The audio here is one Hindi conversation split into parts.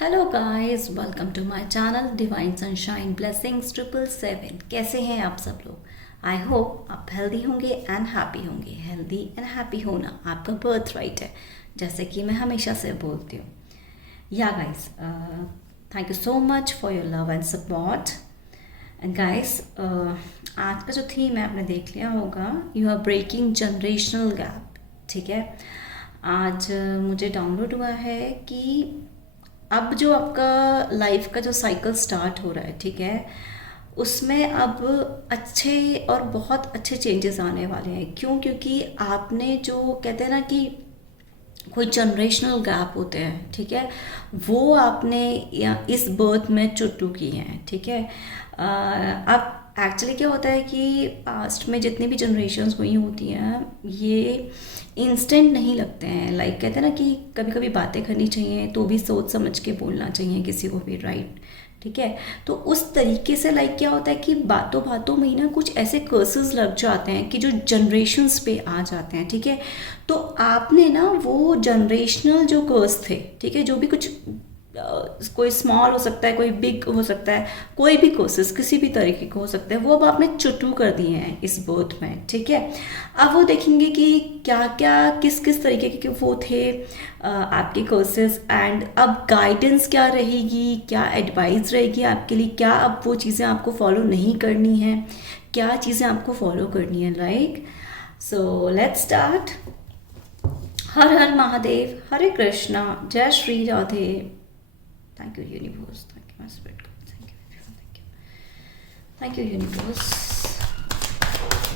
Hello guys, welcome to my channel divine sunshine blessings 777। कैसे हैं आप सब लोग? आई होप आप हेल्दी होंगे एंड हैप्पी होंगे। हेल्दी एंड हैप्पी होना आपका बर्थ राइट है, जैसे कि मैं हमेशा से बोलती हूँ। Yeah guys, thank you so much for your love and support. And guys, आज का जो थीम है आपने देख लिया होगा, you are breaking generational gap. ठीक है, आज मुझे डाउनलोड हुआ है कि अब जो आपका लाइफ का जो साइकिल स्टार्ट हो रहा है, ठीक है, उसमें अब अच्छे और बहुत अच्छे चेंजेस आने वाले हैं। क्यों? क्योंकि आपने जो कहते हैं ना कि कोई जनरेशनल गैप होते हैं, ठीक है, वो आपने या इस बर्थ में चुटू की हैं। ठीक है, अब एक्चुअली क्या होता है कि पास्ट में जितनी भी जनरेशन्स हुई होती हैं, ये इंस्टेंट नहीं लगते हैं। लाइक कहते हैं ना कि कभी कभी बातें करनी चाहिए तो भी सोच समझ के बोलना चाहिए किसी को भी, राइट? ठीक है, तो उस तरीके से लाइक क्या होता है कि बातों बातों में ही ना कुछ ऐसे कर्सेस लग जाते हैं कि जो जनरेशन्स पे आ जाते हैं। ठीक है, तो आपने ना वो जनरेशनल जो कर्स थे, ठीक है, जो भी कुछ कोई स्मॉल हो सकता है, कोई बिग हो सकता है, कोई भी कोर्सेस किसी भी तरीके के हो सकते हैं, वो अब आपने चुटू कर दिए हैं इस बर्थ में। ठीक है, अब वो देखेंगे कि क्या क्या किस किस तरीके के वो थे आपके कोर्सेज, एंड अब गाइडेंस क्या रहेगी, क्या एडवाइस रहेगी आपके लिए, क्या अब वो चीज़ें आपको फॉलो नहीं करनी है, क्या चीज़ें आपको फॉलो करनी है। Like so let's start. हर हर महादेव, हरे कृष्णा, जय Shri Radhe. Thank you, universe. Thank you, my spirit guide. Thank you, everyone. Thank you. Thank you, universe.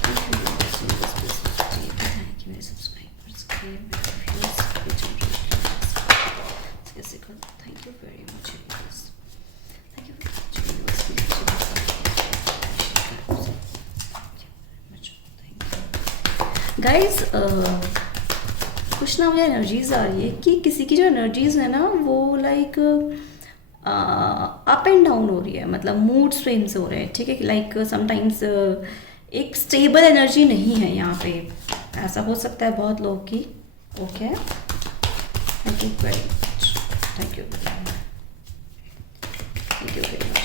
Thank you, universe. Universe, please forgive me. Thank you, my subscribers. Thank you very much, universe. Thank you very much, universe. Thank you very much. Thank you. Guys, कुछ ना मुझे एनर्जीज आ रही है कि किसी की जो एनर्जीज है ना वो लाइक अप एंड डाउन हो रही है, मतलब मूड स्विंग्स हो रहे हैं। ठीक है, लाइक समटाइम्स एक स्टेबल एनर्जी नहीं है यहाँ पे, ऐसा हो सकता है बहुत लोग की। Okay, thank you very much, thank you very much, thank you very much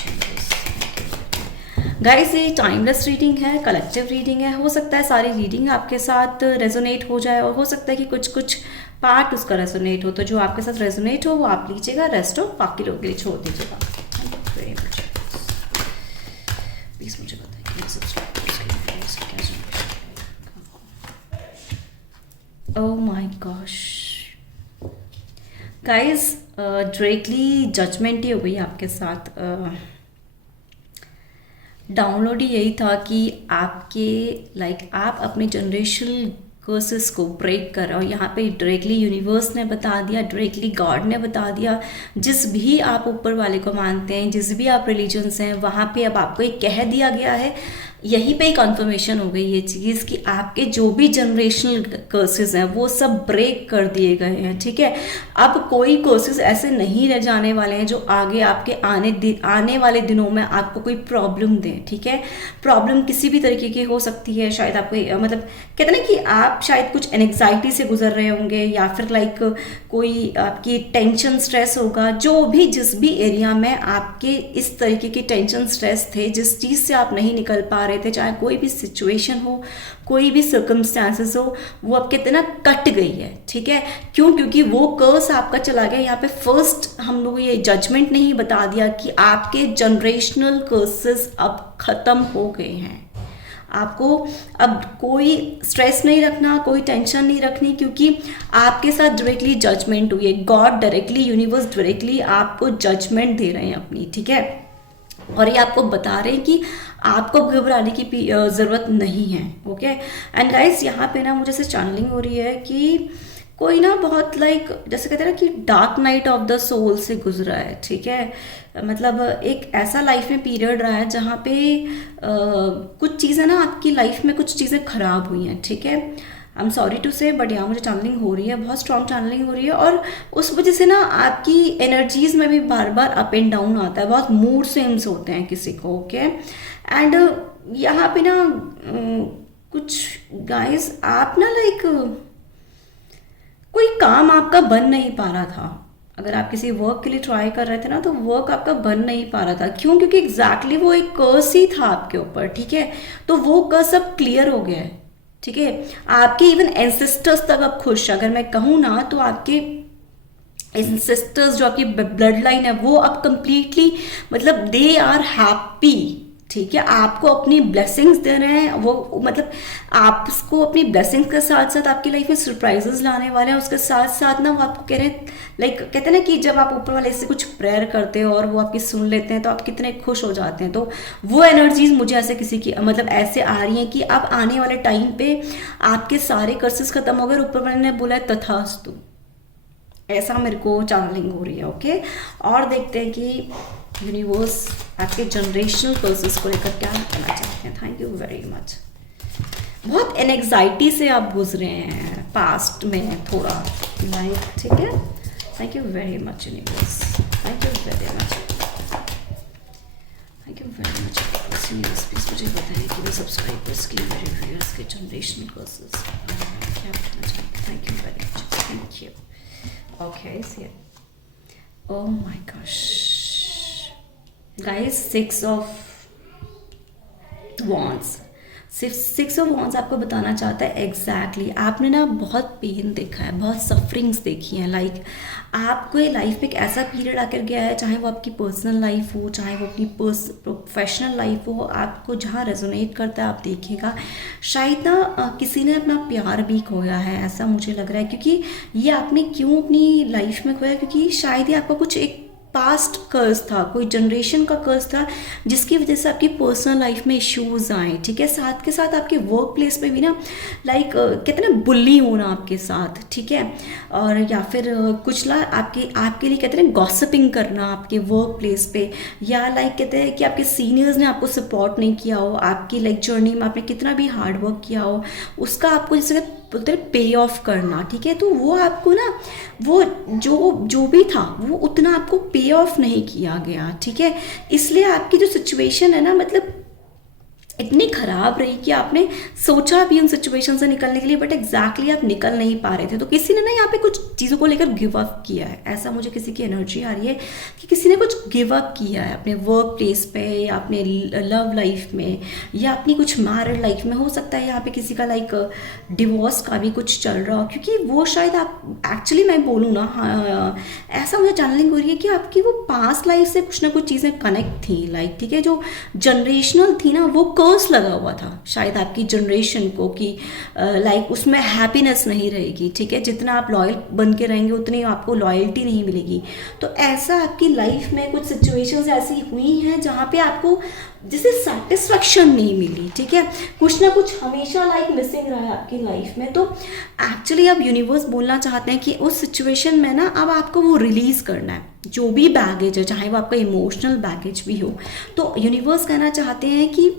guys. ये टाइमलेस रीडिंग है, कलेक्टिव रीडिंग है। हो सकता है सारी रीडिंग आपके साथ रेजोनेट हो जाए, और हो सकता है कि कुछ कुछ पार्ट उसका रेजोनेट हो, तो जो आपके साथ रेजोनेट हो वो आप लीजिएगा, रेस्ट हो बाकी लोग के लिए छोड़ दीजिएगा। Thank you very much. Please मुझे बताइए oh my gosh guys, directly judgment ही हो गई आपके साथ। डाउनलोड ही यही था कि आपके लाइक आप अपने जनरेशनल कर्सेस को ब्रेक कर रहे हो। यहाँ पे डायरेक्टली यूनिवर्स ने बता दिया, डायरेक्टली गॉड ने बता दिया, जिस भी आप ऊपर वाले को मानते हैं, जिस भी आप रिलीजन से हैं, वहाँ पे अब आपको एक कह दिया गया है। यहीं पे कंफर्मेशन हो गई ये चीज़ कि आपके जो भी जनरेशनल कर्सेस हैं वो सब ब्रेक कर दिए गए हैं। ठीक है, अब कोई कर्सेस ऐसे नहीं रह जाने वाले हैं जो आगे आपके आने वाले दिनों में आपको कोई प्रॉब्लम दें। ठीक है, प्रॉब्लम किसी भी तरीके की हो सकती है। शायद आपको मतलब कहते हैं ना कि आप शायद कुछ एंग्जाइटी से गुजर रहे होंगे, या फिर लाइक कोई आपकी टेंशन स्ट्रेस होगा, जो भी जिस भी एरिया में आपके इस तरीके की टेंशन स्ट्रेस थे, जिस चीज़ से आप नहीं निकल पा रहे थे, चाहे कोई भी सिचुएशन हो, कोई भी सर्कमस्टांसेस हो, वो अब कहते ना कट गई है। ठीक है, क्यों? क्योंकि वो कर्स आपका चला गया। यहाँ पे फर्स्ट हम लोग ये जजमेंट नहीं बता दिया कि आपके जनरेशनल कर्सेस अब खत्म हो गए हैं। आपको अब कोई स्ट्रेस नहीं रखना, कोई टेंशन नहीं रखनी, क्योंकि आपके साथ डायरेक्टली जजमेंट हुई है। गॉड डायरेक्टली, यूनिवर्स डायरेक्टली आपको जजमेंट दे रहे हैं अपनी। ठीक है, और ये आपको बता रहे हैं कि आपको घबराने की ज़रूरत नहीं है। ओके, एंड गाइस, यहाँ पे ना मुझे से चैनलिंग हो रही है कि कोई ना बहुत लाइक जैसे कहते हैं ना कि dark night of the soul से गुजरा है। ठीक है, मतलब एक ऐसा लाइफ में पीरियड रहा है जहाँ पे कुछ चीज़ें ना आपकी लाइफ में कुछ चीज़ें खराब हुई हैं। ठीक है, आई am sorry to say, but यहाँ मुझे चैनलिंग हो रही है, बहुत स्ट्रॉन्ग चैनलिंग हो रही है, और उस वजह से ना आपकी एनर्जीज में भी बार बार अप एंड डाउन आता है, बहुत मूड स्विंग्स होते हैं किसी को। ओके, एंड यहाँ पे ना कुछ गाइस आप ना लाइक कोई काम आपका बन नहीं पा रहा था, अगर आप किसी वर्क के लिए ट्राई कर रहे थे ना, तो वर्क आपका बन नहीं पा रहा था। क्यों? क्योंकि एग्जैक्टली वो एक कर्स ही था आपके ऊपर, ठीक है। तो वो कर्स अब क्लियर हो गया है, ठीक है। आपके इवन एंसेस्टर्स तक अब खुश, अगर मैं कहूँ ना, तो आपके एंसेस्टर्स जो आपकी ब्लड लाइन है वो अब कंप्लीटली, मतलब दे आर हैप्पी, ठीक है। आपको अपनी ब्लेसिंग्स दे रहे हैं वो, मतलब आपको अपनी ब्लेसिंग्स के साथ साथ आपकी लाइफ में सरप्राइजेस लाने वाले हैं। उसके साथ साथ ना वो आपको कह रहे हैं, लाइक कहते हैं ना कि जब आप ऊपर वाले से कुछ प्रेयर करते हो और वो आपकी सुन लेते हैं तो आप कितने खुश हो जाते हैं। तो वो एनर्जीज मुझे ऐसे किसी की, मतलब ऐसे आ रही हैं कि अब आने वाले टाइम पे आपके सारे कर्सेस खत्म हो गए। ऊपर वाले ने बोला है तथास्तु, ऐसा मेरे को चैनलिंग हो रही है, ओके। और देखते हैं कि यूनिवर्स आपके जनरेशनल कर्सेस को लेकर क्या कहना चाहते हैं। Thank you very much. बहुत एंग्जाइटी से आप गुजरे हैं पास्ट में थोड़ा, लाइक, ठीक है। Thank you very much universe, thank you very much, thank you very much universe. Please मुझे बताएं कि वो सब्सक्राइबर्स की, मेरे व्यूअर्स के जनरेशनल कर्सेस क्या कहना चाहते हैं। Thank you very much, thank you. Okay, see it. Oh my gosh. Guys, 6 of Wands. Six of wands आपको बताना चाहता है एग्जैक्टली आपने ना बहुत पेन देखा है, बहुत सफरिंग्स देखी हैं। लाइक आपको ये लाइफ में एक ऐसा पीरियड आकर गया है, चाहे वो आपकी पर्सनल लाइफ हो, चाहे वो अपनी प्रोफेशनल लाइफ हो, आपको जहाँ रेजोनेट करता है आप देखिएगा। शायद ना किसी ने अपना प्यार भी खोया है, ऐसा मुझे लग रहा है। क्योंकि ये आपने क्यों अपनी लाइफ में खोया? क्योंकि शायद ही आपका कुछ एक पास्ट कर्ज था, कोई जनरेशन का कर्ज था, जिसकी वजह से आपकी पर्सनल लाइफ में इश्यूज आए, ठीक है। साथ के साथ आपके वर्क प्लेस पे भी ना, लाइक कहते हैं ना, बुल्ली होना आपके साथ, ठीक है। और या फिर कुछ ला आपके लिए कहते हैं गॉसिपिंग करना आपके वर्क प्लेस पे, या लाइक कहते हैं कि आपके सीनियर्स ने आपको सपोर्ट नहीं किया हो, आपकी लाइक जर्नी में आपने कितना भी हार्ड वर्क किया हो, उसका आपको जैसे बोलते हैं पे ऑफ करना, ठीक है। तो वो आपको ना, वो जो भी था वो उतना आपको पे ऑफ नहीं किया गया, ठीक है। इसलिए आपकी जो सिचुएशन है ना, मतलब इतनी ख़राब रही कि आपने सोचा भी उन सिचुएशन से निकलने के लिए, बट एग्जैक्टली आप निकल नहीं पा रहे थे। तो किसी ने ना यहाँ पे कुछ चीज़ों को लेकर गिव अप किया है, ऐसा मुझे किसी की एनर्जी आ रही है कि किसी ने कुछ गिव अप किया है अपने वर्क प्लेस पे, या अपने लव लाइफ में, या अपनी कुछ मैरिड लाइफ में। हो सकता है यहाँ पे किसी का लाइक डिवोर्स का भी कुछ चल रहा हो, क्योंकि वो शायद आप एक्चुअली, मैं बोलूँ ना, हाँ, ऐसा मुझे चैनलिंग हो रही है कि आपकी वो पास्ट लाइफ से कुछ ना कुछ चीज़ें कनेक्ट थी, लाइक, ठीक है। जो जनरेशनल थी ना, वो कर्स लगा हुआ था शायद आपकी जनरेशन को कि लाइक उसमें हैप्पीनेस नहीं रहेगी, ठीक है। जितना आप लॉयल बन के रहेंगे उतनी आपको लॉयल्टी नहीं मिलेगी। तो ऐसा आपकी लाइफ में कुछ सिचुएशंस ऐसी हुई हैं जहाँ पे आपको जैसे सेटिस्फैक्शन नहीं मिली, ठीक है। कुछ ना कुछ हमेशा लाइक मिसिंग रहा है आपकी लाइफ में। तो एक्चुअली अब यूनिवर्स बोलना चाहते हैं कि उस सिचुएशन में ना अब आपको वो रिलीज करना है, जो भी बैगेज है, चाहे वो आपका इमोशनल बैगेज भी हो। तो यूनिवर्स कहना चाहते हैं कि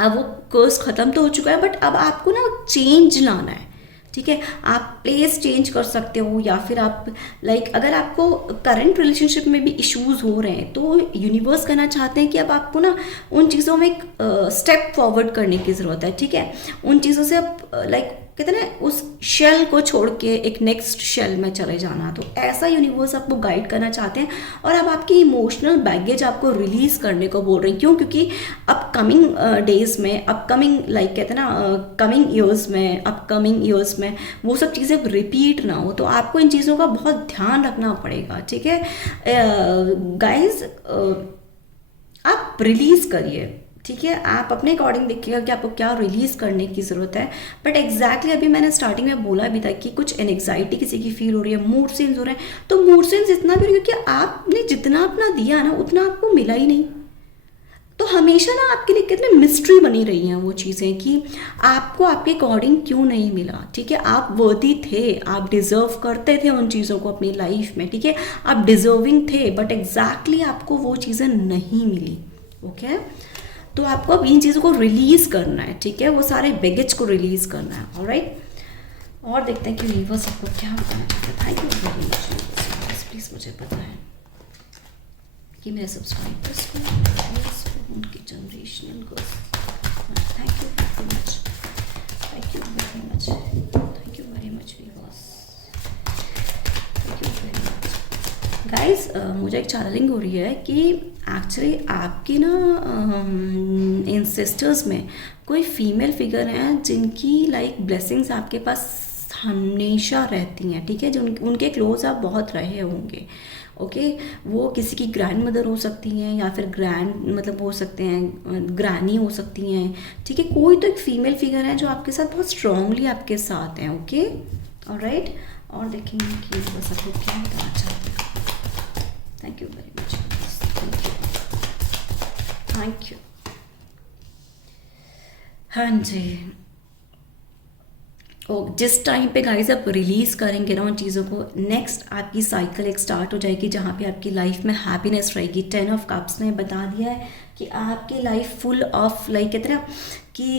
अब वो कर्स ख़त्म तो हो चुका है, बट अब आपको ना चेंज लाना है, ठीक है। आप प्लेस चेंज कर सकते हो, या फिर आप लाइक अगर आपको करंट रिलेशनशिप में भी इश्यूज हो रहे हैं तो यूनिवर्स कहना चाहते हैं कि अब आपको ना उन चीज़ों में एक स्टेप फॉरवर्ड करने की ज़रूरत है, ठीक है। उन चीज़ों से आप लाइक कहते हैं ना, उस शेल को छोड़ के एक नेक्स्ट शेल में चले जाना। तो ऐसा यूनिवर्स आपको गाइड करना चाहते हैं। और अब आपकी इमोशनल बैगेज आपको रिलीज़ करने को बोल रहे हैं। क्यों? क्योंकि अपकमिंग डेज में, अपकमिंग लाइक कहते हैं ना, कमिंग ईयर्स में वो सब चीज़ें रिपीट ना हो। तो आपको इन चीज़ों का बहुत ध्यान रखना पड़ेगा, ठीक है। गाइज आप रिलीज़ करिए, ठीक है। आप अपने अकॉर्डिंग देखिएगा कि आपको क्या रिलीज़ करने की ज़रूरत है। बट एग्जैक्टली अभी मैंने स्टार्टिंग में बोला भी था कि कुछ एंग्जाइटी किसी की फील हो रही है, मूड स्विंग्स हो रहे हैं। तो मूड स्विंग्स इतना भी, क्योंकि आपने जितना अपना दिया ना उतना आपको मिला ही नहीं। तो हमेशा ना आपके लिए कितने मिस्ट्री बनी रही हैं वो चीज़ें कि आपको आपके अकॉर्डिंग क्यों नहीं मिला, ठीक है। आप वर्दी थे, आप डिज़र्व करते थे उन चीज़ों को अपनी लाइफ में, ठीक है। आप डिज़र्विंग थे, बट एग्जैक्टली आपको वो चीज़ें नहीं मिली, ओके। तो आपको अब इन चीज़ों को रिलीज़ करना है, ठीक है। वो सारे बैगेज को रिलीज़ करना है, ऑलराइट। और देखते हैं कि यूनिवर्स आपको क्या बताना चाहता है। Thank you very much. Please मुझे पता है कि मेरे सब्सक्राइबर्स को, उनकी जनरेशनल को, thank you very much, thank you very much, thank you very much universe, thank you very much. Guys मुझे एक चैनलिंग हो रही है कि एक्चुअली आपकी ना इन सिस्टर्स में कोई फीमेल फिगर हैं जिनकी लाइक ब्लेसिंग्स आपके पास हमेशा रहती हैं, ठीक है, जो उनके क्लोज आप बहुत रहे होंगे। ओके, वो किसी की ग्रैंड मदर हो सकती हैं या फिर ग्रैंड मतलब हो सकते हैं ग्रैनी हो सकती हैं, ठीक है, कोई तो एक फीमेल फिगर है जो आपके साथ बहुत स्ट्रांगली आपके साथ हैं। ओके, ऑलराइट, और देखेंगे कि बस आपको क्या बताना चाहते हैं। Thank you very much, thank you, thank you. हाँ जी, और जिस टाइम पे गाइस आप रिलीज़ करेंगे ना उन चीज़ों को, नेक्स्ट आपकी साइकिल एक स्टार्ट हो जाएगी जहाँ पे आपकी लाइफ में हैप्पीनेस रहेगी। 10 ऑफ कप्स ने बता दिया है कि आपकी लाइफ फुल ऑफ लाइक कहते हैं ना कि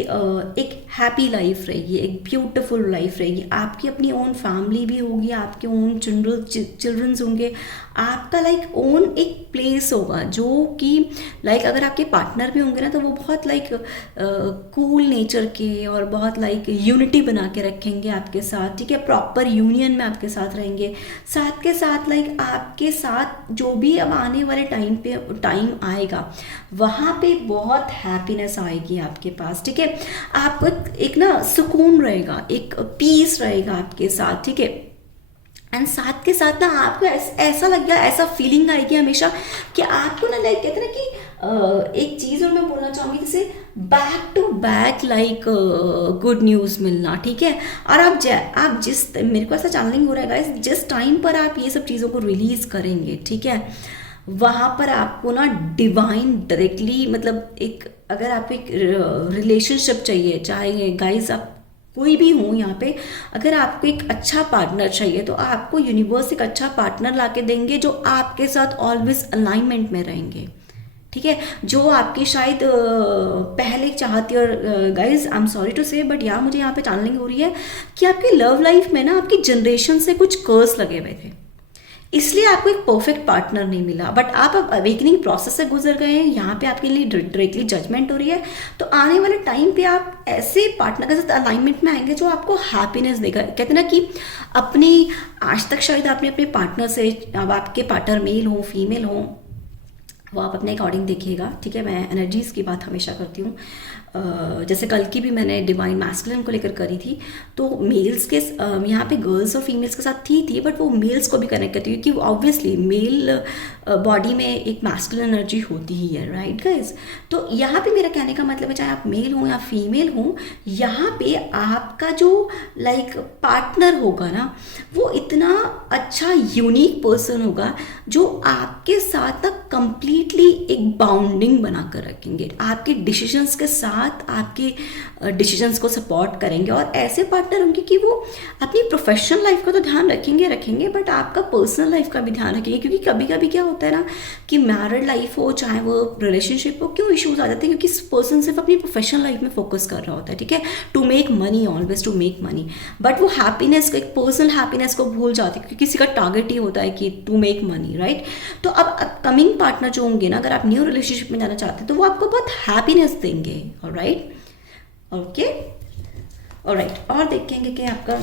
एक हैप्पी लाइफ रहेगी, एक ब्यूटीफुल लाइफ रहेगी। आपकी अपनी ओन फैमिली भी होगी, आपके ओन चिल्ड्रंस होंगे, आपका लाइक ओन एक प्लेस होगा जो कि लाइक अगर आपके पार्टनर भी होंगे ना तो वो बहुत लाइक कूल नेचर के और बहुत लाइक यूनिटी बना के रखेंगे आपके साथ, ठीक है, प्रॉपर यूनियन में आपके साथ रहेंगे। साथ के साथ लाइक आपके साथ जो भी अब आने वाले टाइम आएगा वहाँ पे बहुत हैप्पीनेस आएगी आपके पास, ठीक है, आपको एक ना सुकून रहेगा, एक पीस रहेगा आपके साथ, ठीक है। एंड साथ के साथ ना आपको ऐसा लगेगा, ऐसा फीलिंग आएगी हमेशा कि आपको ना लाइक कहते हैं ना कि एक चीज़ और मैं बोलना चाहूँगी जैसे back to back like good news मिलना, ठीक है। और आप जिस मेरे को ऐसा चैनलिंग हो रहा है गाइस, जिस टाइम पर आप ये सब चीज़ों को रिलीज़ करेंगे, ठीक है, वहाँ पर आपको ना डिवाइन डायरेक्टली मतलब एक अगर आपको एक रिलेशनशिप चाहिए, चाहे गाइस आप कोई भी हो यहाँ पे, अगर आपको एक अच्छा पार्टनर चाहिए तो आपको यूनिवर्स एक अच्छा पार्टनर ला के देंगे जो आपके साथ ऑलवेज अलाइनमेंट में रहेंगे, ठीक है, जो आपकी शायद पहले चाहती। और guys I am sorry to say but यहाँ मुझे यहाँ पे चैनलिंग हो रही है कि आपकी लव लाइफ में ना आपकी जनरेशन से कुछ कर्स लगे हुए थे, इसलिए आपको एक परफेक्ट पार्टनर नहीं मिला। बट आप अब अवेकनिंग प्रोसेस से गुजर गए हैं, यहाँ पे आपके लिए डायरेक्टली जजमेंट हो रही है, तो आने वाले टाइम पे आप ऐसे पार्टनर के साथ अलाइनमेंट में आएंगे जो आपको हैप्पीनेस देगा। कहते हैं ना कि अपनी आज तक शायद आपने अपने पार्टनर से, अब आपके पार्टनर मेल हो फीमेल हो, वो आप अपने अकॉर्डिंग देखिएगा, ठीक है। मैं एनर्जीज़ की बात हमेशा करती हूँ, जैसे कल की भी मैंने डिवाइन मैस्कुलिन को लेकर करी थी, तो मेल्स के यहाँ पे गर्ल्स और फीमेल्स के साथ थी बट वो मेल्स को भी कनेक्ट करती है क्योंकि ऑब्वियसली मेल बॉडी में एक मैस्कुलिन एनर्जी होती ही है, राइट गाइज। तो यहाँ पे मेरा कहने का मतलब है चाहे आप मेल हो या फीमेल हो, यहाँ पे आपका जो लाइक पार्टनर होगा ना वो इतना अच्छा यूनिक पर्सन होगा जो आपके साथ ना कंप्लीटली एक बाउंडिंग बना कर रखेंगे, आपके डिसीजंस के साथ आपके डिसीजंस को सपोर्ट करेंगे। और ऐसे पार्टनर होंगे कि वो अपनी प्रोफेशनल लाइफ का तो ध्यान रखेंगे बट आपका पर्सनल लाइफ का भी ध्यान रखेंगे, क्योंकि कभी कभी क्या होता है ना कि मैरिड लाइफ हो चाहे वो रिलेशनशिप हो, क्यों इश्यूज आ जाते हैं क्योंकि पर्सन सिर्फ अपनी प्रोफेशनल लाइफ में फोकस कर रहा होता है, ठीक है, to make money, always to make money, but वो हैप्पीनेस को, एक पर्सनल हैप्पीनेस को भूल जाते हैं क्योंकि किसी का टारगेट ही होता है कि टू मेक मनी, राइट। तो अब अपकमिंग पार्टनर जो होंगे ना, अगर आप न्यू रिलेशनशिप में जाना चाहते हैं तो वो आपको बहुत हैप्पीनेस देंगे, ऑलराइट, ओके, ऑलराइट। और देखेंगे कि आपका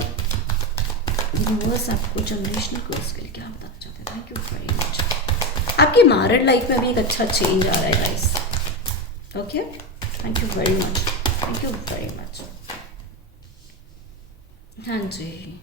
यूनिवर्स आपको जनरेशनल कर्स के लिए क्या बताना चाहते हैं। Thank you very much. आपकी मैरिड लाइफ में भी एक अच्छा चेंज आ रहा है guys, okay, thank you very much, thank you very much. हाँ जी,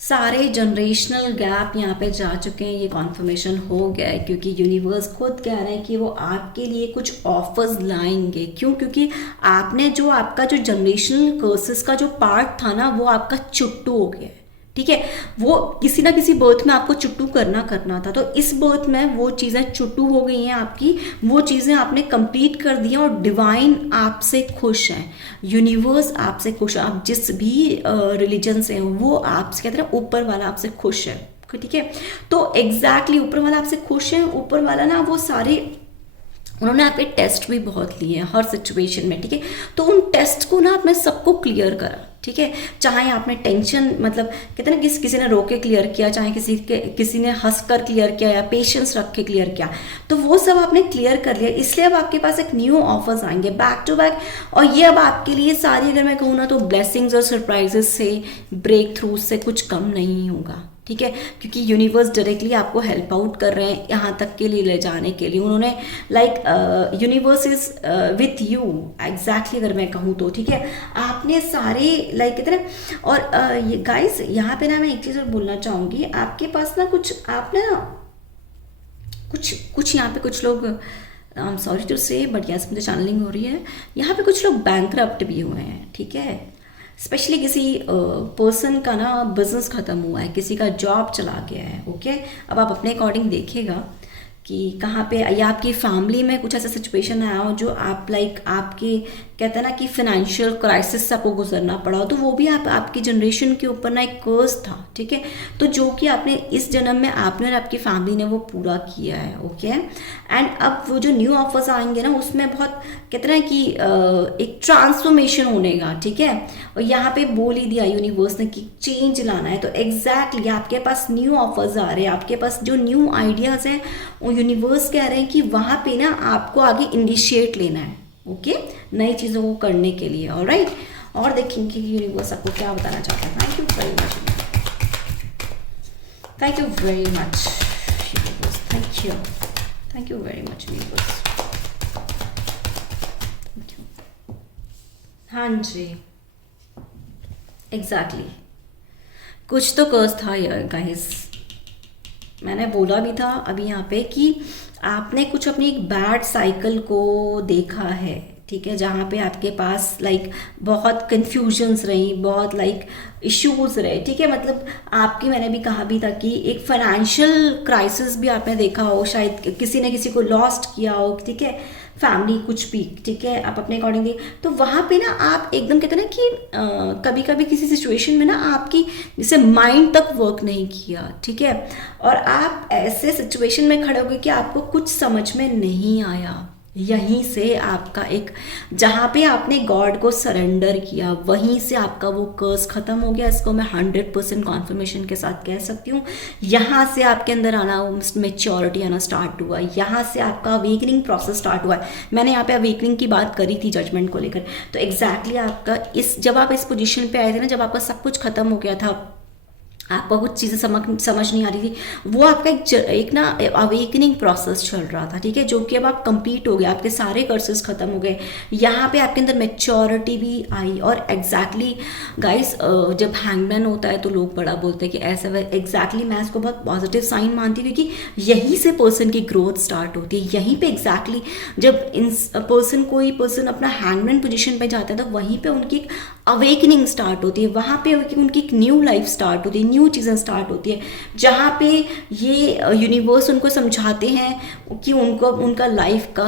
सारे जनरेशनल गैप यहाँ पे जा चुके हैं, ये कॉन्फर्मेशन हो गया है क्योंकि यूनिवर्स खुद कह रहे हैं कि वो आपके लिए कुछ ऑफर्स लाएंगे। क्यों? क्योंकि आपने जो आपका जो जनरेशनल कर्सेस का जो पार्ट था ना वो आपका चुट्टू हो गया है, ठीक है, वो किसी ना किसी बर्थ में आपको चुट्टू करना था, तो इस बर्थ में वो चीज़ें चुट्टू हो गई हैं आपकी, वो चीज़ें आपने कंप्लीट कर दी हैं और डिवाइन आपसे खुश हैं, यूनिवर्स आपसे खुश है, आप जिस भी रिलीजन से हैं वो आपसे कहते हैं ऊपर वाला आपसे खुश है, ठीक है। तो एग्जैक्टली ऊपर वाला आपसे खुश है, ऊपर वाला ना वो सारे उन्होंने आपके टेस्ट भी बहुत लिए हैं हर सिचुएशन में, ठीक है, तो उन टेस्ट को ना आपने सबको क्लियर करा, ठीक है, चाहे आपने टेंशन मतलब कहते हैं ना किसी ने रोक के क्लियर किया, चाहे किसी ने हंस कर क्लियर किया या पेशेंस रख के क्लियर किया, तो वो सब आपने क्लियर कर लिया, इसलिए अब आपके पास एक न्यू ऑफर्स आएंगे बैक टू बैक, और ये अब आपके लिए सारी अगर मैं कहूँ ना तो ब्लेसिंग्स और सरप्राइजेस से, ब्रेक थ्रू से कुछ कम नहीं होगा, ठीक है, क्योंकि यूनिवर्स डायरेक्टली आपको हेल्प आउट कर रहे हैं यहाँ तक के लिए ले जाने के लिए। उन्होंने like universe is with you exactly, अगर मैं कहूँ तो, ठीक है। आपने सारे लाइक कहते हैं ना, और ये गाइस यहाँ पे ना मैं एक चीज़ और बोलना चाहूँगी, आपके पास ना कुछ, आप ना कुछ यहाँ पे कुछ लोग, आई am sorry to say but yes, मुझे चैनलिंग हो रही है, यहाँ पे कुछ लोग बैंकरप्ट भी हुए हैं, ठीक है। स्पेशली किसी पर्सन का ना बिजनेस ख़त्म हुआ है, किसी का जॉब चला गया है, ओके। अब आप अपने अकॉर्डिंग देखिएगा कि कहाँ पे, या आपकी फैमिली में कुछ ऐसा सिचुएशन आया हो जो आप लाइक आपके कहते हैं ना कि फाइनेंशियल क्राइसिस से आपको गुजरना पड़ा हो, तो वो भी आपकी जनरेशन के ऊपर ना एक कर्ज था, ठीक है। तो जो कि आपने इस जन्म में आपने और आपकी फैमिली ने वो पूरा किया है, ओके। एंड अब वो जो न्यू ऑफर्स आएंगे ना, उसमें बहुत कहते हैं कि एक ट्रांसफॉर्मेशन होने का, ठीक है। और यहाँ पे बोल ही दिया यूनिवर्स ने कि चेंज लाना है, तो एग्जैक्टली आपके पास न्यू ऑफर्स आ रहे हैं, आपके पास जो न्यू आइडियाज़ हैं वो यूनिवर्स कह रहे हैं कि वहाँ पे ना आपको आगे इनिशिएट लेना है, ओके, नई चीज़ों को करने के लिए, ऑलराइट। और देखेंगे कि यूनिवर्स आपको क्या बताना चाहता है। Thank you very much, thank you very much universe, thank you very much universe, thank you. हाँ जी, एग्जैक्टली कुछ तो कर्ज था यार गाइस, मैंने बोला भी था अभी यहाँ पे कि आपने कुछ अपनी एक बैड साइकिल को देखा है, ठीक है, जहाँ पे आपके पास लाइक बहुत कन्फ्यूजन्स रही, बहुत लाइक इश्यूज रहे, ठीक है। मतलब आपकी, मैंने भी कहा भी था कि एक फाइनेंशियल क्राइसिस भी आपने देखा हो, शायद किसी ने किसी को लॉस्ट किया हो, ठीक है, फैमिली कुछ भी, ठीक है, आप अपने अकॉर्डिंग देखिए। तो वहाँ पे ना आप एकदम कहते हैं ना कि कभी कभी किसी सिचुएशन में ना आपकी जैसे माइंड तक वर्क नहीं किया, ठीक है, और आप ऐसे सिचुएशन में खड़े हो गए कि आपको कुछ समझ में नहीं आया। यहीं से आपका एक, जहाँ पे आपने गॉड को सरेंडर किया, वहीं से आपका वो कर्ज खत्म हो गया। इसको मैं 100% कॉन्फर्मेशन के साथ कह सकती हूँ। यहाँ से आपके अंदर आना, मेच्योरिटी आना स्टार्ट हुआ, यहाँ से आपका अवेकनिंग प्रोसेस स्टार्ट हुआ। मैंने यहाँ पे अवेकनिंग की बात करी थी जजमेंट को लेकर, तो एग्जैक्टली आपका इस, जब आप इस पोजीशन पे आए थे ना, जब आपका सब कुछ खत्म हो गया था, आपको कुछ चीज़ें समझ नहीं आ रही थी, वो आपका एक ना अवेकनिंग प्रोसेस चल रहा था, ठीक है, जो कि अब आप कंप्लीट हो गया, आपके सारे कर्सेस खत्म हो गए। यहाँ पे आपके अंदर मैच्योरिटी भी आई। और एग्जैक्टली गाइस, जब हैंगमैन होता है तो लोग बड़ा बोलते हैं कि ऐसा वै, एग्जैक्टली मैं इसको बहुत पॉजिटिव साइन मानती हूँ, क्योंकि यहीं से पर्सन की ग्रोथ स्टार्ट होती है। यहीं पे एग्जैक्टली जब कोई पर्सन अपना हैंगमैन पोजिशन पे जाता है, तो वहीं पर उनकी एक अवेकनिंग स्टार्ट होती है, वहाँ पे उनकी एक न्यू लाइफ स्टार्ट होती है, न्यू चीज़ें स्टार्ट होती है, जहाँ पे ये यूनिवर्स उनको समझाते हैं कि उनको उनका लाइफ का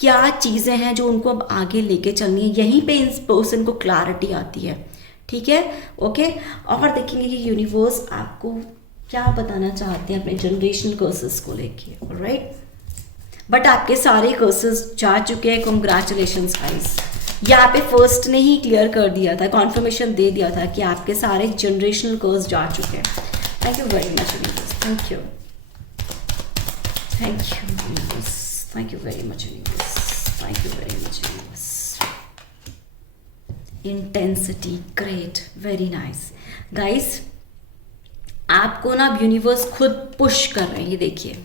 क्या चीज़ें हैं जो उनको अब आगे लेके चलनी है। यहीं पे इस पर्सन को क्लैरिटी आती है, ठीक है, ओके। और देखेंगे कि यूनिवर्स आपको क्या बताना चाहते हैं अपने जनरेशनल कर्सेस को लेके, ऑलराइट। बट आपके सारे कर्सेस जा चुके हैं, कॉन्ग्रेचुलेशंस गाइस। यहाँ पे फर्स्ट ने ही क्लियर कर दिया था, कॉन्फर्मेशन दे दिया था कि आपके सारे जनरेशनल कर्स जा चुके हैं। Thank you very much universe, thank you universe, thank you very much universe, thank you very much universe. Intensity, great, very nice guys. आपको ना अब यूनिवर्स खुद पुश कर रहे हैं, ये देखिए,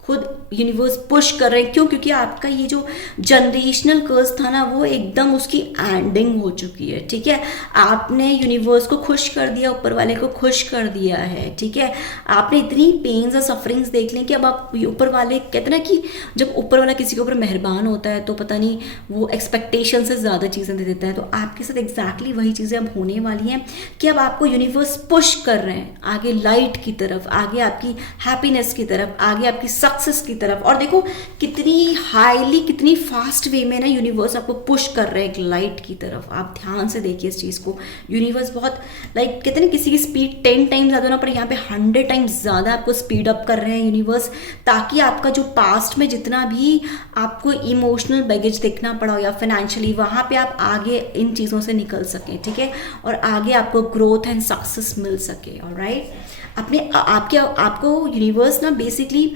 खुद यूनिवर्स पुश कर रहे हैं। क्यों? क्योंकि आपका ये जो जनरेशनल कर्स था ना, वो एकदम उसकी एंडिंग हो चुकी है, ठीक है। आपने यूनिवर्स को खुश कर दिया, ऊपर वाले को खुश कर दिया है, ठीक है। आपने इतनी पेन्स और सफरिंग्स देख लें कि अब आप, ऊपर वाले कहते हैं ना कि जब ऊपर वाला किसी के ऊपर मेहरबान होता है तो पता नहीं वो एक्सपेक्टेशन से ज़्यादा चीज़ें दे देता है। तो आपके साथ एग्जैक्टली वही चीज़ें अब होने वाली हैं कि अब आपको यूनिवर्स पुश कर रहे हैं आगे लाइट की तरफ, आगे आपकी हैप्पीनेस की तरफ, आगे आपकी सक्सेस की तरफ। और देखो कितनी हाईली, कितनी फास्ट वे में ना यूनिवर्स आपको पुश कर रहे हैं एक लाइट की तरफ। आप ध्यान से देखिए इस चीज़ को। यूनिवर्स बहुत लाइक कहते हैं ना, किसी की स्पीड 10 टाइम्स ज़्यादा ना, पर यहाँ पे 100 टाइम्स ज़्यादा आपको स्पीड अप कर रहे हैं यूनिवर्स, ताकि आपका जो पास्ट में जितना भी आपको इमोशनल बैगेज देखना पड़ा हो या फाइनेंशियली, वहाँ पे आप आगे इन चीज़ों से निकल सकें, ठीक है, और आगे आपको ग्रोथ एंड सक्सेस मिल सके, ऑलराइट। आपको यूनिवर्स ना बेसिकली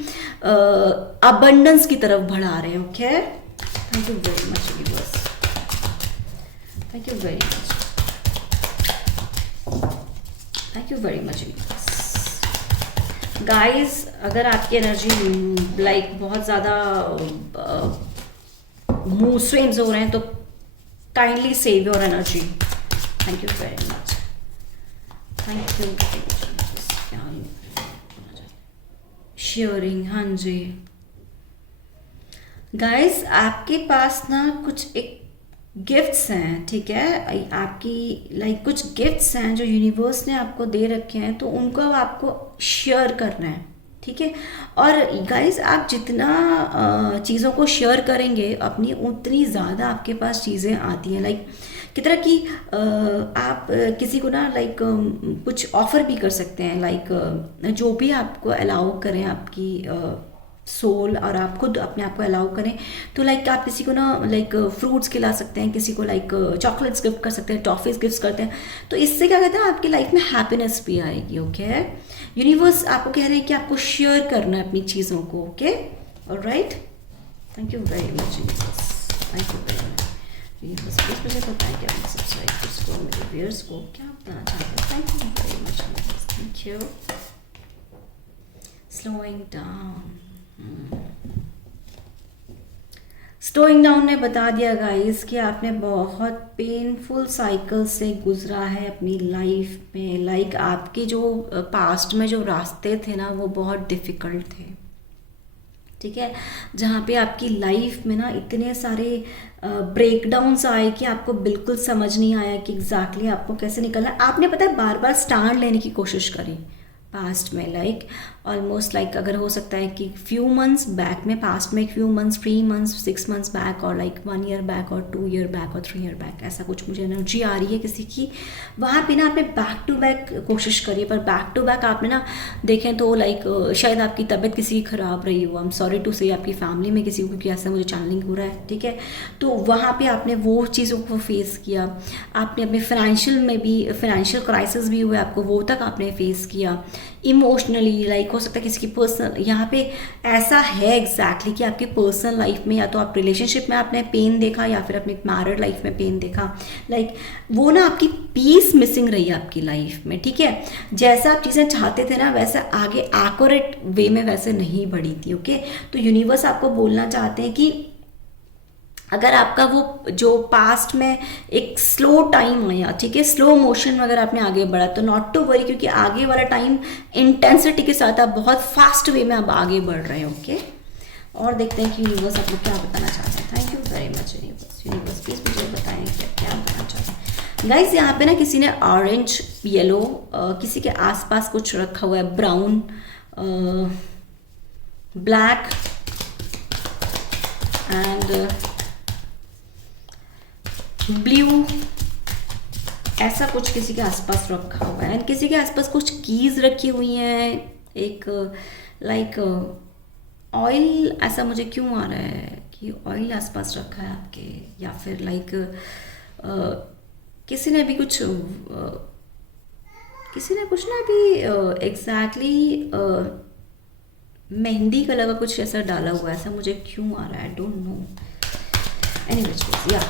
अबंडेंस की तरफ बढ़ा रहे हैं, okay. Thank you very much universe, thank you very much, thank you very much universe, guys अगर आपकी एनर्जी लाइक बहुत ज़्यादा मूड स्विंग्स हो रहे हैं तो kindly save your energy. Thank you very much, thank you very much. Sharing, हाँ जी गाइस आपके पास ना कुछ एक गिफ्ट्स हैं, ठीक है, आपकी लाइक कुछ गिफ्ट्स हैं जो यूनिवर्स ने आपको दे रखे हैं, तो उनको अब आपको शेयर करना है, ठीक है। और गाइस आप जितना चीज़ों को शेयर करेंगे अपनी, उतनी ज़्यादा आपके पास चीज़ें आती हैं। लाइक कितना कि आप किसी को ना लाइक कुछ ऑफर भी कर सकते हैं, लाइक जो भी आपको अलाउ करें आपकी सोल, और आप खुद अपने आप को अलाउ करें, तो लाइक आप किसी को ना लाइक फ्रूट्स खिला सकते हैं, किसी को लाइक चॉकलेट्स गिफ्ट कर सकते हैं, टॉफीज गिफ्ट करते हैं। तो इससे क्या कहते हैं आपकी लाइफ में हैप्पीनेस भी आएगी। ओके, यूनिवर्स आपको कह रहे हैं कि आपको शेयर करना है अपनी चीज़ों को। Okay, alright, thank you very much universe, thank you very much universe. Please मुझे बताएं कि अपने सब्सक्राइबर्स को, मेरे व्यूअर्स को क्या बताना चाहते हैं। Thank you very much universe, thank you. Slowing down, slowing down ने बता दिया गाइस कि आपने बहुत पेनफुल साइकिल से गुजरा है अपनी लाइफ में। लाइक आपके जो पास्ट में जो रास्ते थे ना वो बहुत डिफ़िकल्ट थे, ठीक है, जहाँ पे आपकी लाइफ में ना इतने सारे ब्रेकडाउन्स आए कि आपको बिल्कुल समझ नहीं आया कि एग्जैक्टली आपको कैसे निकलना है। आपने पता है बार बार स्टैंड लेने की कोशिश करी पास्ट में, लाइक ऑलमोस्ट लाइक अगर हो सकता है कि फ्यू मंथ्स बैक में, पास्ट में few months, 3 months, 6 months back, और लाइक 1 ईयर बैक, और 2 ईयर बैक, और 3 ईयर बैक, ऐसा कुछ मुझे एनर्जी आ रही है किसी की। वहाँ पे ना आपने बैक टू बैक कोशिश करी, पर बैक टू बैक आपने ना देखें तो लाइक शायद आपकी तबीयत किसी की ख़राब रही हो, आई एम सॉरी टू से, आपकी फैमिली में किसी को, क्योंकि ऐसा मुझे चैनलिंग हो रहा है, ठीक है। तो वहाँ पर आपने वो चीज़ों को फेस किया, आपने अपने फाइनेंशियल में भी, फाइनेंशियल क्राइसिस भी हुए आपको, वो तक आपने फेस किया। इमोशनली लाइक हो सकता है किसी की पर्सनल, यहाँ पे ऐसा है एग्जैक्टली कि आपकी पर्सनल लाइफ में या तो आप रिलेशनशिप में आपने पेन देखा, या फिर अपनी मैरिड लाइफ में पेन देखा। लाइक वो ना आपकी पीस मिसिंग रही है आपकी लाइफ में, ठीक है। जैसा आप चीज़ें चाहते थे ना वैसा आगे एक्यूरेट वे में वैसे नहीं बढ़ी थी। ओके, तो यूनिवर्स आपको बोलना चाहते हैं कि अगर आपका वो जो पास्ट में एक स्लो टाइम आया, ठीक है, स्लो मोशन में अगर आपने आगे बढ़ा, तो नॉट टू वरी, क्योंकि आगे वाला टाइम इंटेंसिटी के साथ आप बहुत फास्ट वे में आप आगे बढ़ रहे हैं। ओके, और देखते हैं कि यूनिवर्स आपको क्या बताना चाहते हैं। Thank you very much universe. Universe please मुझे बताएं कि क्या बताना चाहते हैं। गाइस यहाँ पे ना किसी ने ऑरेंज, येलो, किसी के आसपास कुछ रखा हुआ है, ब्राउन, ब्लैक एंड ब्लू, ऐसा कुछ किसी के आसपास रखा हुआ है। एंड किसी के आसपास कुछ कीज रखी हुई हैं, एक लाइक ऑयल, ऐसा मुझे क्यों आ रहा है कि ऑयल आसपास रखा है आपके, या फिर लाइक किसी ने भी कुछ ना अभी एग्जैक्टली मेहंदी कलर का कुछ ऐसा डाला हुआ है, ऐसा मुझे क्यों आ रहा है, आई डोंट नो। एनीवेज या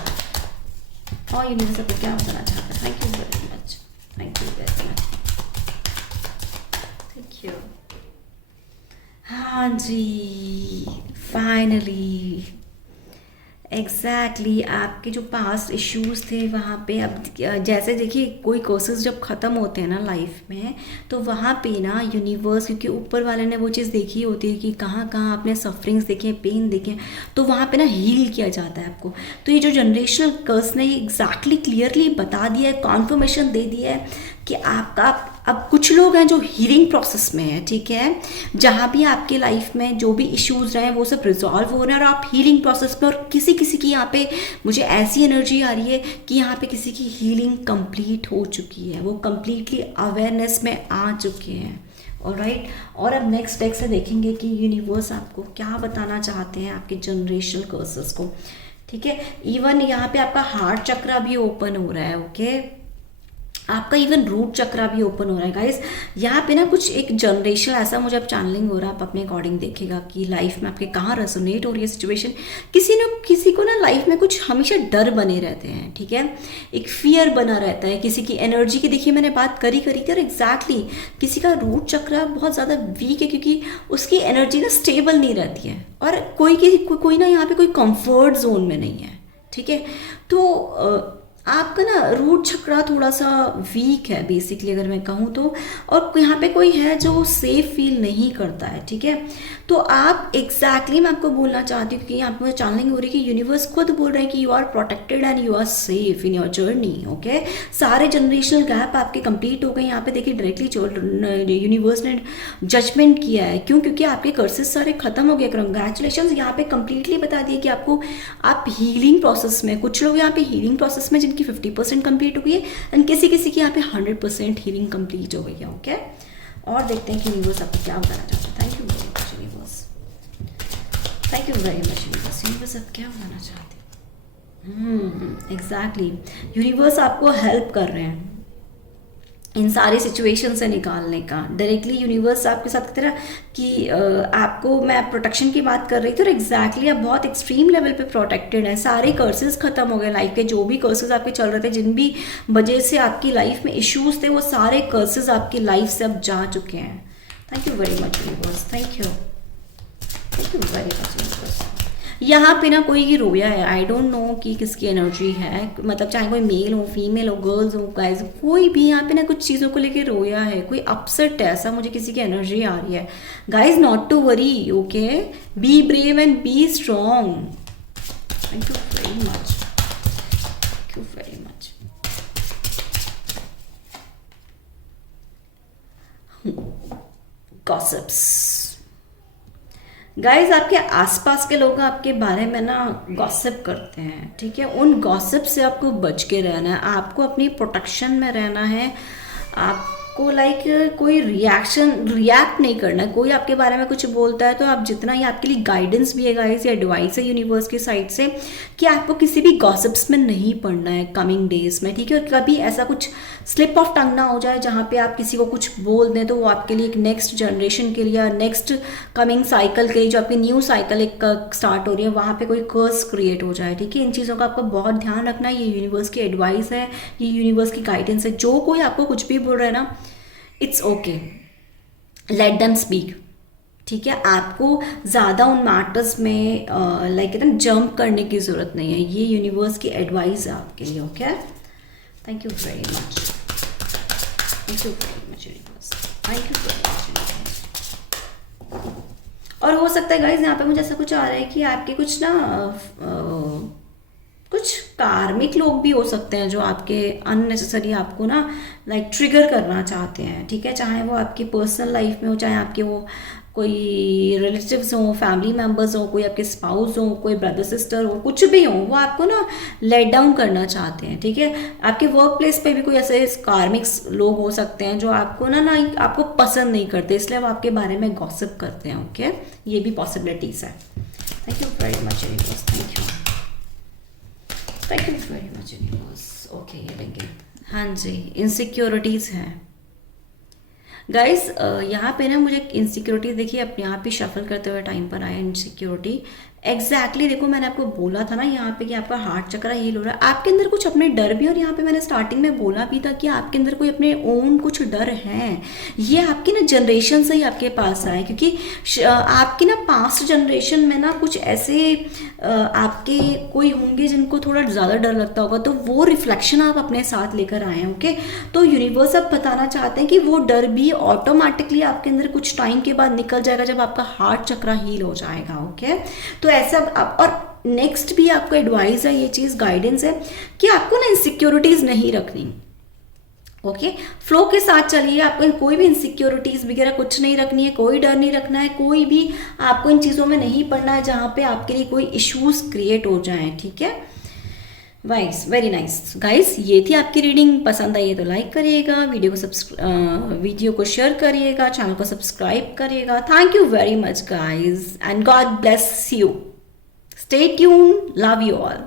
और यूनिवर्स आपको क्या बताना चाहता है। Thank you very much, thank you very much, thank you. हाँ जी, फाइनली एग्जैक्टली आपके जो पास्ट इश्यूज थे वहाँ पे अब जैसे देखिए कोई कोर्सेज जब ख़त्म होते हैं ना लाइफ में, तो वहाँ पे ना यूनिवर्स, क्योंकि ऊपर वाले ने वो चीज़ देखी होती है कि कहाँ कहाँ आपने सफरिंग्स देखे, पेन देखे, तो वहाँ पे ना हील किया जाता है आपको। तो ये जो जनरेशनल कर्स ने एग्जैक्टली क्लियरली बता दिया है, कॉन्फर्मेशन दे दिया है कि आपका अब कुछ लोग हैं जो हीलिंग प्रोसेस में हैं, ठीक है, जहाँ भी आपके लाइफ में जो भी इश्यूज रहे हैं वो सब रिजॉल्व हो रहे हैं और आप हीलिंग प्रोसेस में। और किसी किसी की यहाँ पे मुझे ऐसी एनर्जी आ रही है कि यहाँ पे किसी की हीलिंग कंप्लीट हो चुकी है, वो कंप्लीटली अवेयरनेस में आ चुके हैं। ऑलराइट, और अब नेक्स्ट डेक से देखेंगे कि यूनिवर्स आपको क्या बताना चाहते हैं आपके जनरेशनल कर्सेस को, ठीक है। इवन यहाँ पे आपका हार्ट चक्र भी ओपन हो रहा है। ओके, आपका इवन रूट चक्रा भी ओपन हो रहा है गाइस। यहाँ पे ना कुछ एक जनरेशन ऐसा मुझे अब चैनलिंग हो रहा है, आप अपने अकॉर्डिंग देखिएगा कि लाइफ में आपके कहाँ रेजोनेट हो रही है सिचुएशन। किसी को ना लाइफ में कुछ हमेशा डर बने रहते हैं, ठीक है, एक फियर बना रहता है किसी की एनर्जी की। देखिए मैंने बात करी थी और एग्जैक्टली किसी का रूट चक्रा बहुत ज़्यादा वीक है क्योंकि उसकी एनर्जी ना स्टेबल नहीं रहती है, और कोई ना यहाँ पे कोई कंफर्ट जोन में नहीं है, ठीक है। तो आपका ना रूट चक्रा थोड़ा सा वीक है बेसिकली अगर मैं कहूँ तो, और यहाँ पे कोई है जो सेफ फील नहीं करता है, ठीक है। तो आप एग्जैक्टली मैं आपको बोलना चाहती हूँ कि यहाँ पे मुझे चैनलिंग हो रही है कि यूनिवर्स खुद बोल रहे हैं कि you are protected and you are safe in your journey, okay. सारे जनरेशनल गैप आपके कंप्लीट हो गए। यहाँ पे देखिए डायरेक्टली यूनिवर्स ने जजमेंट किया है, क्यों? क्योंकि आपके कर्सेस सारे खत्म हो गए। कंग्रेचुलेशन, यहाँ पे कंप्लीटली बता दिए कि आपको आप हीलिंग प्रोसेस में, कुछ लोग यहाँ पे हीलिंग प्रोसेस में की 50% कंप्लीट हो गई है एंड किसी की यहाँ पे 100% हीलिंग कंप्लीट हो गई है, ओके। और देखते हैं कि यूनिवर्स आपको क्या बताना चाहता है। Thank you very much universe, thank you very much universe. Universe आप क्या बताना चाहते हैं? एग्जैक्टली यूनिवर्स आपको हेल्प कर रहे हैं इन सारी सिचुएशन से निकालने का। डायरेक्टली यूनिवर्स आपके साथ कहते रहा कि आपको, मैं प्रोटेक्शन की बात कर रही थी, और एग्जैक्टली आप बहुत एक्सट्रीम लेवल पे प्रोटेक्टेड हैं। सारे कर्सेस खत्म हो गए लाइफ के, जो भी कर्सेस आपके चल रहे थे, जिन भी वजह से आपकी लाइफ में इश्यूज थे, वो सारे कर्सेस आपकी लाइफ से अब जा चुके हैं। Thank you very much universe, thank you very much universe. यहाँ पे ना कोई रोया है, आई डोंट नो कि किसकी एनर्जी है, मतलब चाहे कोई मेल हो, फीमेल हो, गर्ल्स हो, गाइज, कोई भी यहाँ पे ना कुछ चीज़ों को लेके रोया है, कोई अपसेट है, ऐसा मुझे किसी की एनर्जी आ रही है। Guys not to worry, okay, be brave and be strong. Thank you very much, thank you very much. Gossips guys, आपके आसपास के लोग आपके बारे में ना गॉसिप करते हैं, ठीक है। उन गॉसिप से आपको बच के रहना है, आपको अपनी प्रोटेक्शन में रहना है। आपको कोई रिएक्ट नहीं करना है। कोई आपके बारे में कुछ बोलता है तो आप जितना ही, आपके लिए गाइडेंस भी है गाइस, या एडवाइस है यूनिवर्स की साइड से कि आपको किसी भी गॉसिप्स में नहीं पड़ना है कमिंग डेज में, ठीक है। और कभी ऐसा कुछ स्लिप ऑफ टंग ना हो जाए जहाँ पे आप किसी को कुछ बोल दें तो वो आपके लिए एक नेक्स्ट जनरेशन के लिए, नेक्स्ट कमिंग साइकिल के लिए, जो आपकी न्यू साइकिल एक स्टार्ट हो रही है, वहाँ पे कोई कर्स क्रिएट हो जाए, ठीक है। इन चीज़ों का आपको बहुत ध्यान रखना है। ये यूनिवर्स की एडवाइस है, ये यूनिवर्स की गाइडेंस है। जो कोई आपको कुछ भी बोल रहा है ना, it's okay, let them speak, ठीक है। आपको ज़्यादा उन मैटर्स में लाइक एकदम जंप करने की ज़रूरत नहीं है। ये यूनिवर्स की एडवाइस है आपके लिए, okay. Thank you very much, thank you very much universe, thank you very much universe. और हो सकता है गाइज यहाँ पे मुझे ऐसा कुछ आ रहा है कि आपके कुछ ना कुछ कार्मिक लोग भी हो सकते हैं जो आपके अननेसेसरी आपको ना लाइक ट्रिगर करना चाहते हैं, ठीक है। चाहे वो आपकी पर्सनल लाइफ में हो, चाहे आपके वो कोई रिलेटिव्स हो, फैमिली मेम्बर्स हो, कोई आपके स्पाउस हो, कोई ब्रदर सिस्टर हो, कुछ भी हो, वो आपको ना लेट डाउन करना चाहते हैं, ठीक है। आपके वर्क प्लेस पे भी कोई ऐसे कार्मिक्स लोग हो सकते हैं जो आपको ना आपको पसंद नहीं करते, इसलिए वो आपके बारे में गॉसिप करते हैं, ओके। ये भी पॉसिबिलिटीज़ है। Thank you very much universe, thank you very much universe. Okay, ये लेंगे, हाँ जी, इनसिक्योरिटीज़ हैं गाइस। यहाँ पे ना मुझे इनसिक्योरिटी देखिए अपने आप ही शफल करते हुए टाइम पर आया इनसिक्योरिटी। एग्जैक्टली देखो, मैंने आपको बोला था ना यहाँ पे कि आपका हार्ट चक्रा हील हो रहा है, आपके अंदर कुछ अपने डर भी, और यहाँ पे मैंने स्टार्टिंग में बोला भी था कि आपके अंदर कोई अपने ओन कुछ डर हैं। ये आपकी ना जनरेशन से ही आपके पास आए, क्योंकि आपकी ना पास्ट जनरेशन में ना कुछ ऐसे आपके कोई होंगे जिनको थोड़ा ज़्यादा डर लगता होगा, तो वो रिफ्लेक्शन आप अपने साथ लेकर आए हैं, ओके। तो यूनिवर्स अब बताना चाहते हैं कि वो डर भी ऑटोमेटिकली आपके अंदर कुछ टाइम के बाद निकल जाएगा जब आपका हार्ट चक्रा हील हो जाएगा, ओके। तो ऐसा आप, और नेक्स्ट भी आपको एडवाइस है, ये चीज़ गाइडेंस है कि आपको ना इनसिक्योरिटीज़ नहीं रखनी, ओके। फ्लो के साथ चलिए, आपको कोई भी इनसिक्योरिटीज़ वगैरह कुछ नहीं रखनी है, कोई डर नहीं रखना है, कोई भी आपको इन चीज़ों में नहीं पड़ना है जहाँ पे आपके लिए कोई इश्यूज क्रिएट हो जाएं, ठीक है। वाइस, वेरी नाइस गाइस, ये थी आपकी रीडिंग। पसंद आई है तो लाइक करिएगा, वीडियो को शेयर करिएगा, चैनल को सब्सक्राइब करिएगा। Thank you very much guys and God bless you. Stay tune, love you all.